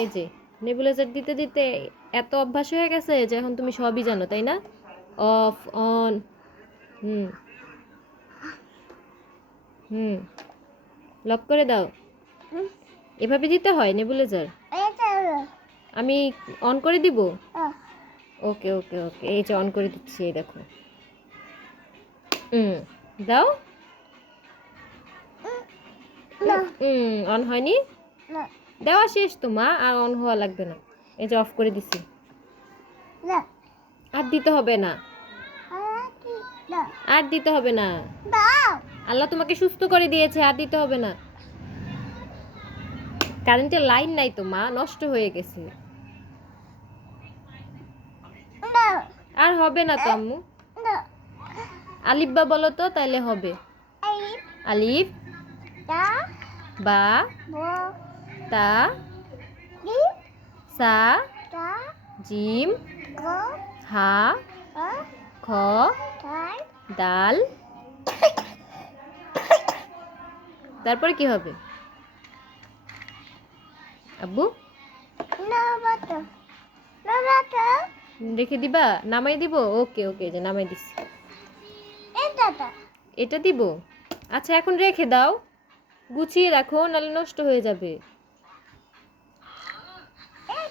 এই যে নেবুলাইজার দিতে দিতে এত অভ্যাস হয়ে গেছে যে এখন তুমি সবই জানো, তাই না? Of, on. Hmm hmm lock করে দাও। এভাবে দিতে হয় নেবুলাইজার? আমি অন করে দিব? ওকে ওকে ওকে, এই যে অন করে দিচ্ছি, এই দেখো। হুম, দাও। অন হয়নি? দেওয়া শেষ তো মা, আর অন হওয়া লাগবে না। এই যে অফ করে দিছি। আর দিতে হবে না, আর দিতে হবে না। আল্লাহ তোমাকে সুস্থ করে দিয়েছে, আর দিতে হবে না। কারেন্টের লাইন নাই তো মা, নষ্ট হয়ে গেছে। আর হবে না তো আম্মু। আলিফ বা বলো তো, তাইলে হবে। আলিফ, বা, তা, সা, জিম, হা, খ, দাল। তারপরে কি হবে আব্বু? রেখে দিবা? নামাই দিব? ওকে ওকে, যে নামাই দিছি। এটা দিব? আচ্ছা এখন রেখে দাও, গুছিয়ে রাখো, নাহলে নষ্ট হয়ে যাবে।